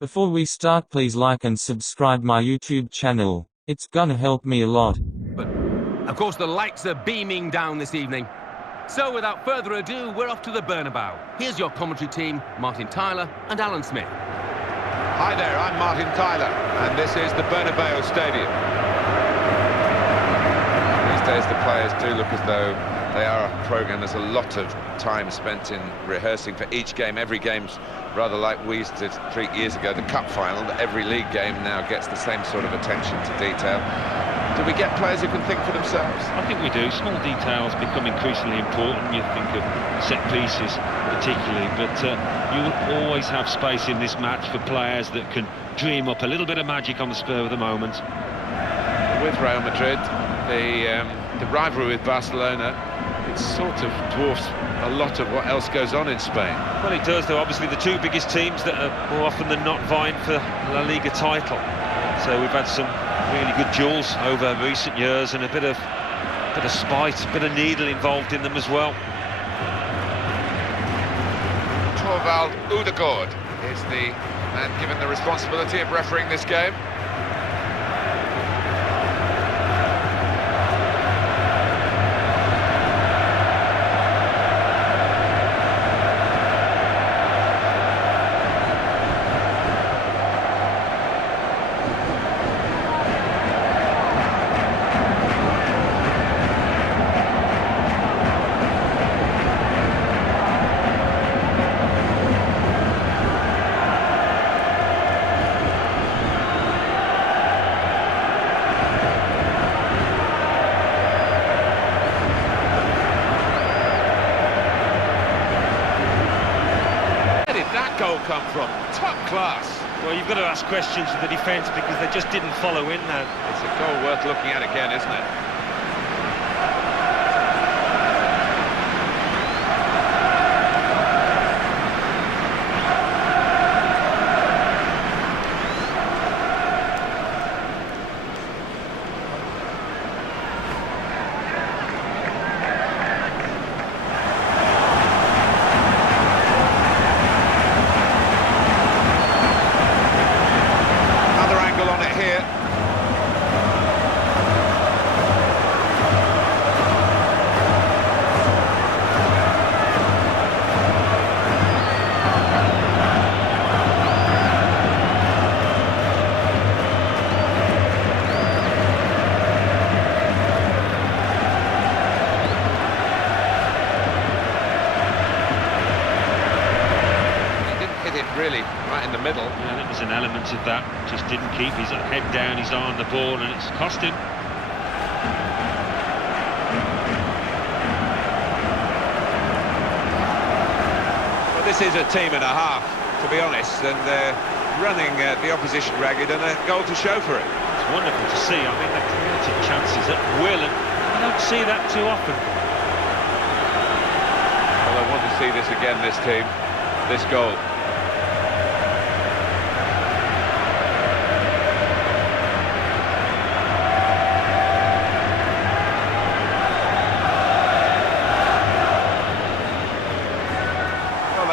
Before we start, please like and subscribe my YouTube channel. It's gonna help me a lot. But, of course, the lights are beaming down this evening. So, without further ado, we're off to the Bernabeu. Here's your commentary team, Martin Tyler and Alan Smith. Hi there, I'm Martin Tyler, and this is the Bernabeu Stadium. These days the players do look as though they are a programme. There's a lot of time spent in rehearsing for each game. Every game's rather like we used to treat years ago, the cup final. Every league game now gets the same sort of attention to detail. Do we get players who can think for themselves? I think we do. Small details become increasingly important. You think of set pieces particularly, but you will always have space in this match for players that can dream up a little bit of magic on the spur of the moment. With Real Madrid, the rivalry with Barcelona, it sort of dwarfs a lot of what else goes on in Spain. Well, it does, though. Obviously, the two biggest teams that are more often than not vying for La Liga title. So we've had some really good duels over recent years, and a bit of spite, a bit of needle involved in them as well. Torvald Udegaard is the man given the responsibility of refereeing this game. Goal come from top class. Well, you've got to ask questions of the defence because they just didn't follow in there. It's a goal worth looking at again, isn't it? Really, right in the middle. Yeah, that was an element of that. Just didn't keep his head down, his eye on the ball, and it's cost him. Well, this is a team and a half, to be honest, and they're running the opposition ragged, and a goal to show for it. It's wonderful to see. I mean, they created chances at will, and you don't see that too often. Well, I want to see this again, this team, this goal.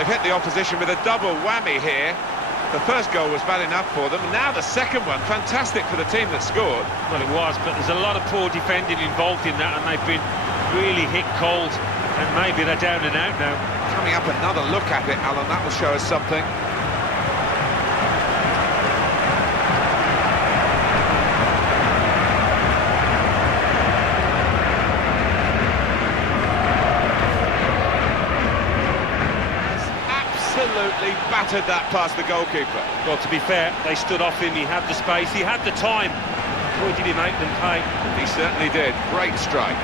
They've hit the opposition with a double whammy here. The first goal was bad enough for them, and now the second one, fantastic for the team that scored. Well, it was, but there's a lot of poor defending involved in that, and they've been really hit cold, and maybe they're down and out now. Coming up, another look at it, Alan, that will show us something. Absolutely battered that past the goalkeeper. Well, to be fair, they stood off him, he had the space, he had the time. Boy, did he make them pay. He certainly did. Great strike.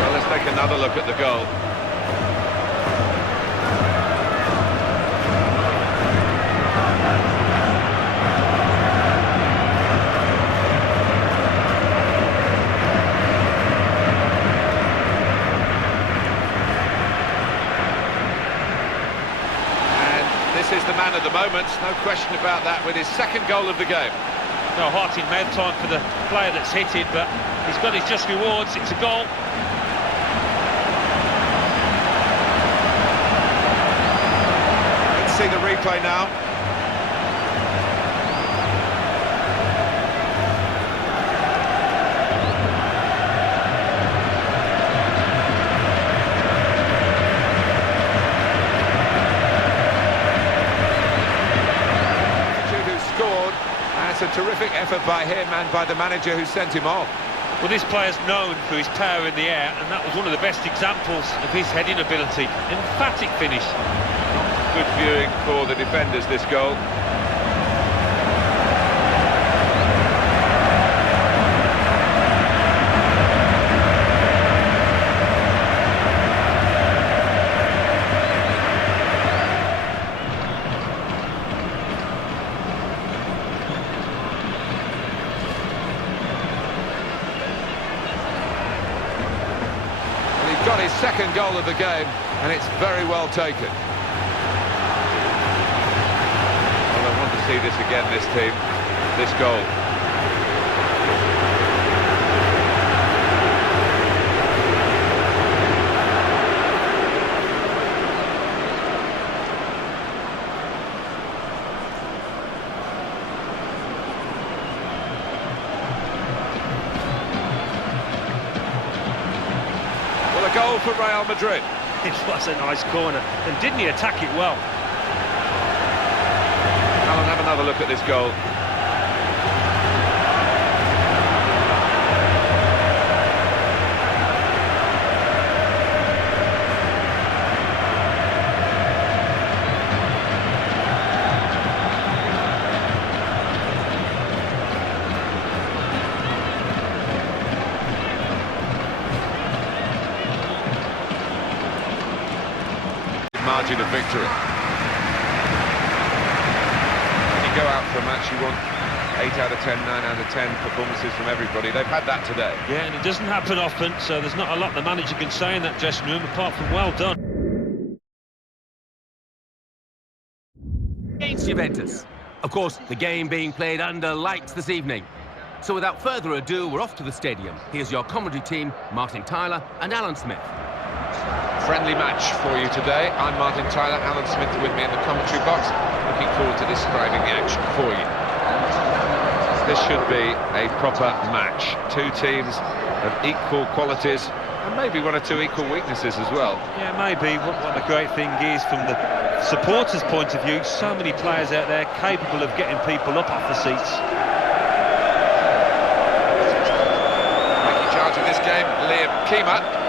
Well, let's take another look at the goal. This is the man of the moment, no question about that, with his second goal of the game. No heart in mouth time for the player that's hit it, but he's got his just rewards. It's a goal. see the replay now. Who scored, and it's a terrific effort by him and by the manager who sent him off. Well, this player's known for his power in the air, and that was one of the best examples of his heading ability. Emphatic finish. Good viewing for the defenders, this goal. Got his second goal of the game, and it's very well taken. Well, I want to see this again, this team, this goal. Goal for Real Madrid. It was a nice corner, and didn't he attack it well? Alan, have another look at this goal. Margin of victory. When you go out for a match, you want 8 out of 10, 9 out of 10 performances from everybody. They've had that today. Yeah, and it doesn't happen often, so there's not a lot the manager can say in that dressing room apart from well done. Against Juventus. Of course, the game being played under lights this evening. So without further ado, we're off to the stadium. Here's your commentary team, Martin Tyler and Alan Smith. Friendly match for you today. I'm Martin Tyler, Alan Smith with me in the commentary box. Looking forward to describing the action for you. This should be a proper match. Two teams of equal qualities and maybe one or two equal weaknesses as well. Yeah, maybe. What the great thing is, from the supporters' point of view, so many players out there capable of getting people up off the seats. Taking charge of this game, Liam Keema.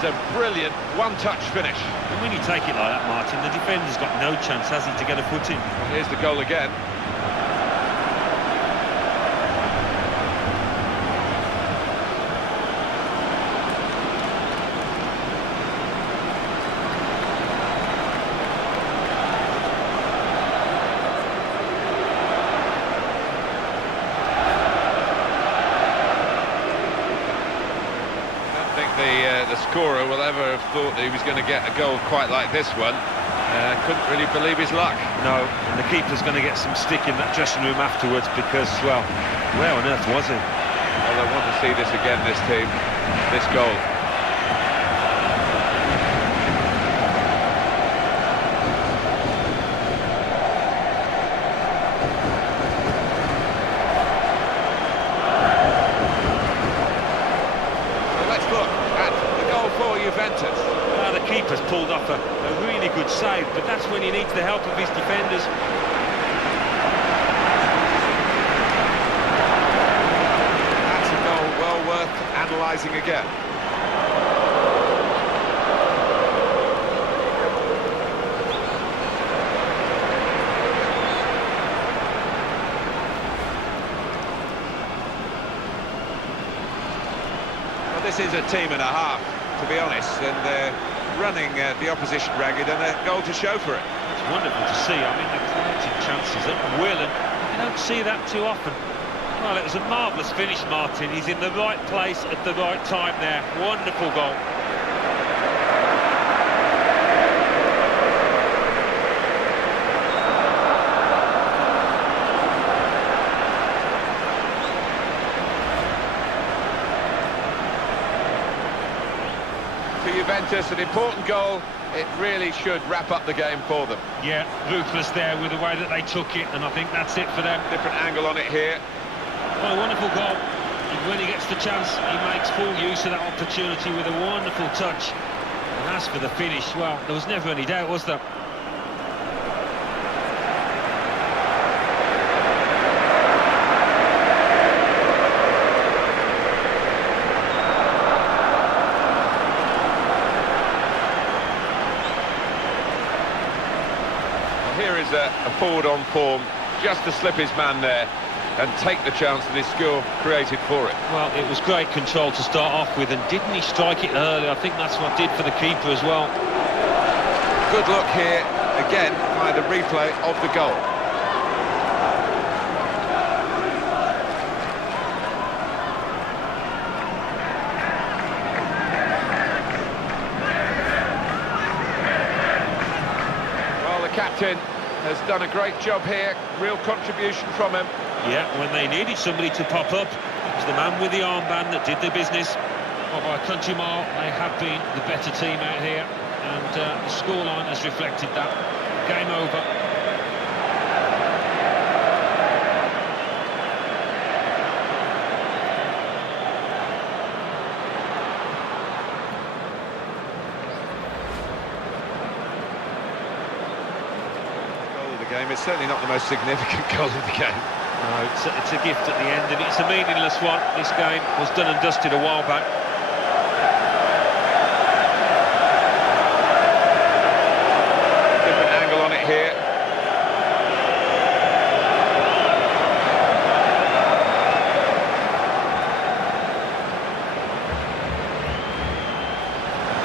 A brilliant one-touch finish. And when you take it like that, Martin, the defender's got no chance, has he, to get a foot in? Well, here's the goal again. The scorer will ever have thought that he was going to get a goal quite like this one. Couldn't really believe his luck. No, and the keeper's going to get some stick in that dressing room afterwards because, well, where on earth was he? Well, I want to see this again, this team, this goal. pulled off a really good save, but that's when he needs the help of his defenders. That's a goal well worth analysing again. Well, this is a team and a half, to be honest, and they're running the opposition ragged, and a goal to show for it. It's wonderful to see. I mean, they're creating chances at will, and you don't see that too often. Well, it was a marvellous finish, Martin. He's in the right place at the right time there. Wonderful goal. For Juventus, an important goal. It really should wrap up the game for them. Yeah, ruthless there with the way that they took it, and I think that's it for them. Different angle on it here. Well, a wonderful goal. And when he gets the chance, he makes full use of that opportunity with a wonderful touch. And as for the finish, well, there was never any doubt, was there? Here is a forward on form, just to slip his man there and take the chance that his skill created for it. Well, it was great control to start off with, and didn't he strike it early? I think that's what did for the keeper as well. Good look here, again, by the replay of the goal. Well, the captain has done a great job here, real contribution from him. Yeah, when they needed somebody to pop up, it was the man with the armband that did the business. Well, by a country mile, they have been the better team out here, and the scoreline has reflected that. Game over. Goal of the game. It's certainly not the most significant goal of the game. No, it's a gift at the end, and it's a meaningless one. This game was done and dusted a while back. Different angle on it here.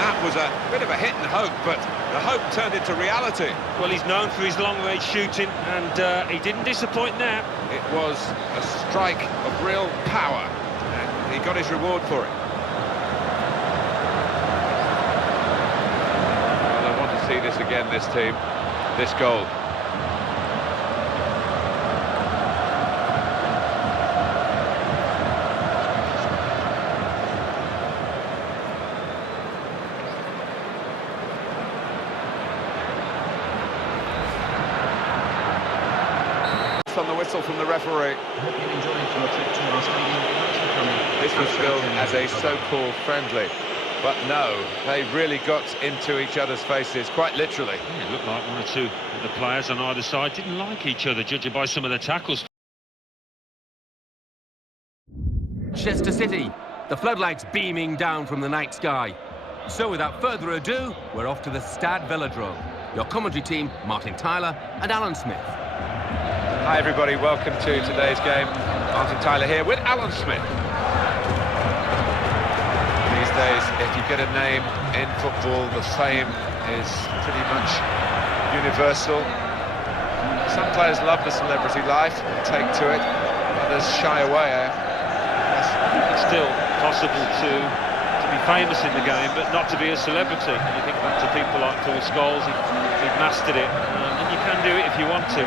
That was a bit of a hit and hope, but the hope turned into reality. Well, he's known for his long-range shooting, and he didn't disappoint there. It was a strike of real power, and he got his reward for it. Well, I want to see this again, this team, this goal. On the whistle from the referee. This was billed as a so-called friendly, but no, they really got into each other's faces, quite literally. Yeah, it looked like one or two of the players on either side didn't like each other, judging by some of the tackles. Manchester City, the floodlights beaming down from the night sky. So without further ado, we're off to the Stade Velodrome. Your commentary team, Martin Tyler and Alan Smith. Hi everybody, welcome to today's game. Martin Tyler here with Alan Smith. These days, if you get a name in football, the fame is pretty much universal. Some players love the celebrity life and take to it, others shy away. It's still possible to be famous in the game, but not to be a celebrity. And you think back to people like Paul Scholes, he'd mastered it, and you can do it if you want to.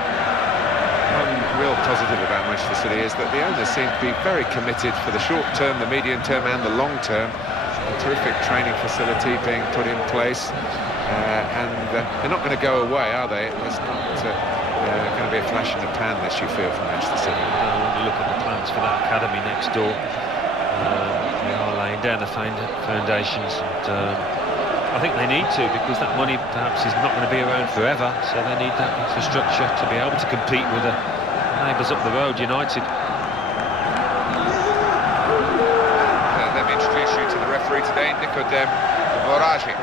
One real positive about Manchester City is that the owners seem to be very committed for the short term, the medium term and the long term. A terrific training facility being put in place, and they're not going to go away, are they? It's not going to be a flash in the pan, this you feel, from Manchester City. When you look at the plans for that academy next door, they are laying down the foundations, and I think they need to, because that money perhaps is not going to be around forever, so they need that infrastructure to be able to compete with the neighbours up the road, United. Let me introduce you to the referee today, Nikodem Dvorajic.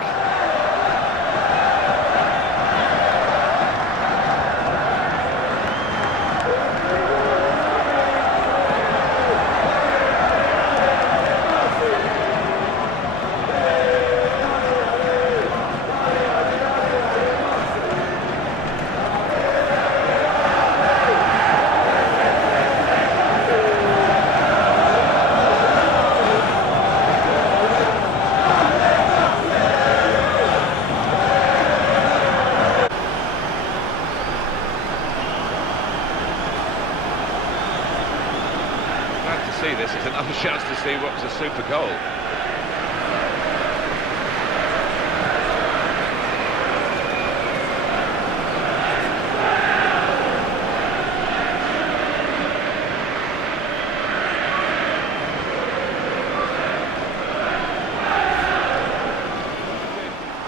This is another chance to see what was a super goal.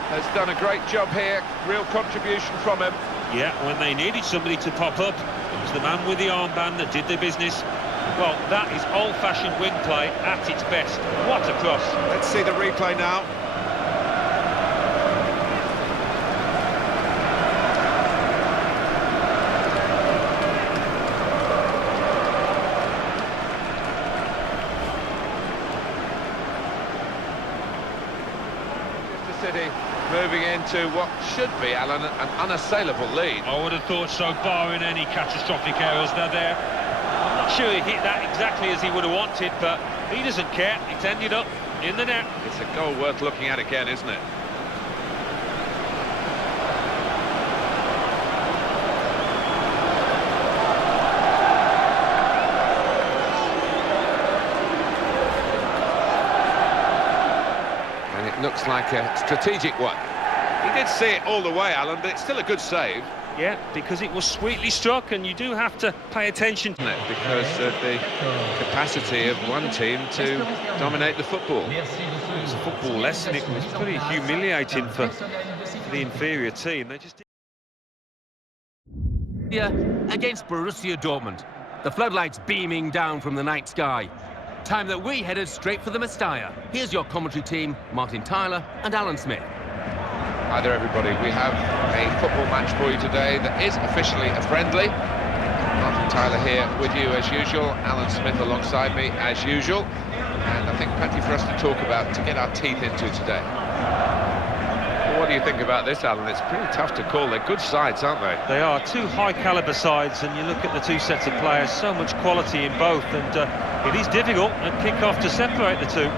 Has done a great job here, real contribution from him. Yeah, when they needed somebody to pop up, it was the man with the armband that did the business. Well, that is old-fashioned wing play at its best. What a cross. Let's see the replay now. Manchester City moving into what should be, Alan, an unassailable lead. I would have thought so, barring any catastrophic errors. They're there. Not sure he hit that exactly as he would have wanted, but he doesn't care. It's ended up in the net. It's a goal worth looking at again, isn't it? And it looks like a strategic one. He did see it all the way, Alan, but it's still a good save. Yeah, because it was sweetly struck, and you do have to pay attention. Because of the capacity of one team to dominate the football. It was a football lesson. It was pretty humiliating for the inferior team. They just... Yeah, against Borussia Dortmund. The floodlights beaming down from the night sky. Time that we headed straight for the Mestalla. Here's your commentary team, Martin Tyler and Alan Smith. Hi there, everybody. We have a football match for you today that is officially a friendly. Martin Tyler here with you as usual, Alan Smith alongside me as usual, and I think plenty for us to talk about, to get our teeth into today. Well, what do you think about this, Alan? It's pretty tough to call. They're good sides, aren't they? They are two high-caliber sides, and you look at the two sets of players, so much quality in both, and it is difficult at kick-off to separate the two.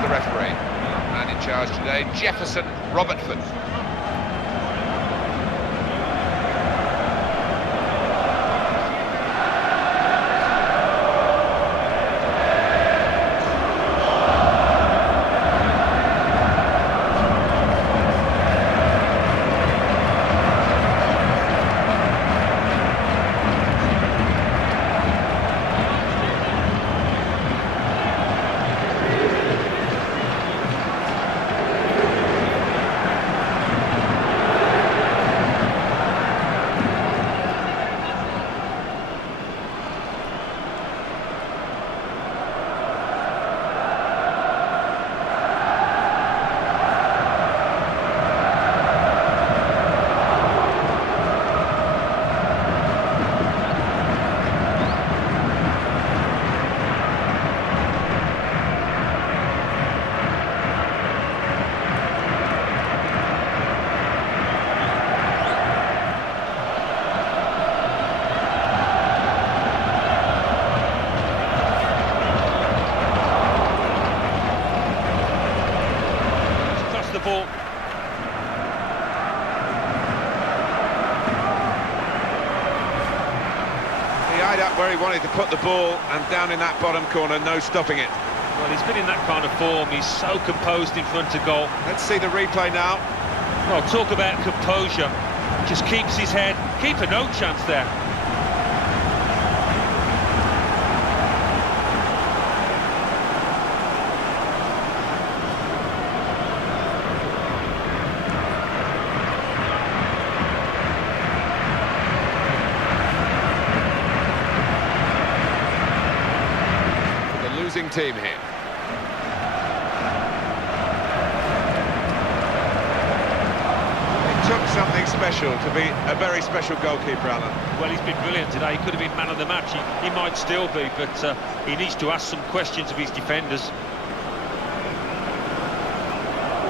The referee, man in charge today, Jefferson Robertford. Up where he wanted to put the ball, and down in that bottom corner, no stopping it. Well, he's been in that kind of form. He's so composed in front of goal. Let's see the replay now. Well, talk about composure. Just keeps his head. Keeper no chance there. team here. It took something special to be a very special goalkeeper, Alan. Well, he's been brilliant today. He could have been man of the match. He might still be, but he needs to ask some questions of his defenders.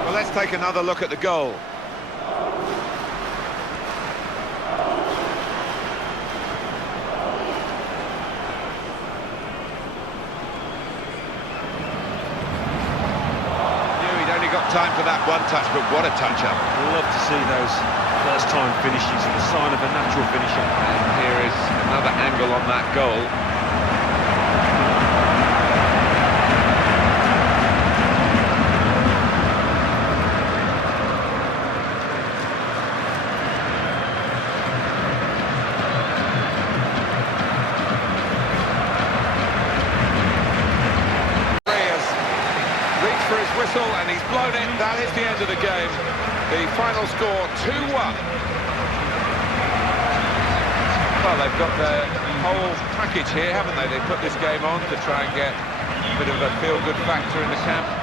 Well, let's take another look at the goal. Got time for that one touch, but what a touch-up. Love to see those first-time finishes, the sign of a natural finisher. And here is another angle on that goal. For his whistle, and he's blown it. That is the end of the game. The final score 2-1. Well, they've got the whole package here, haven't they? They put this game on to try and get a bit of a feel-good factor in the camp.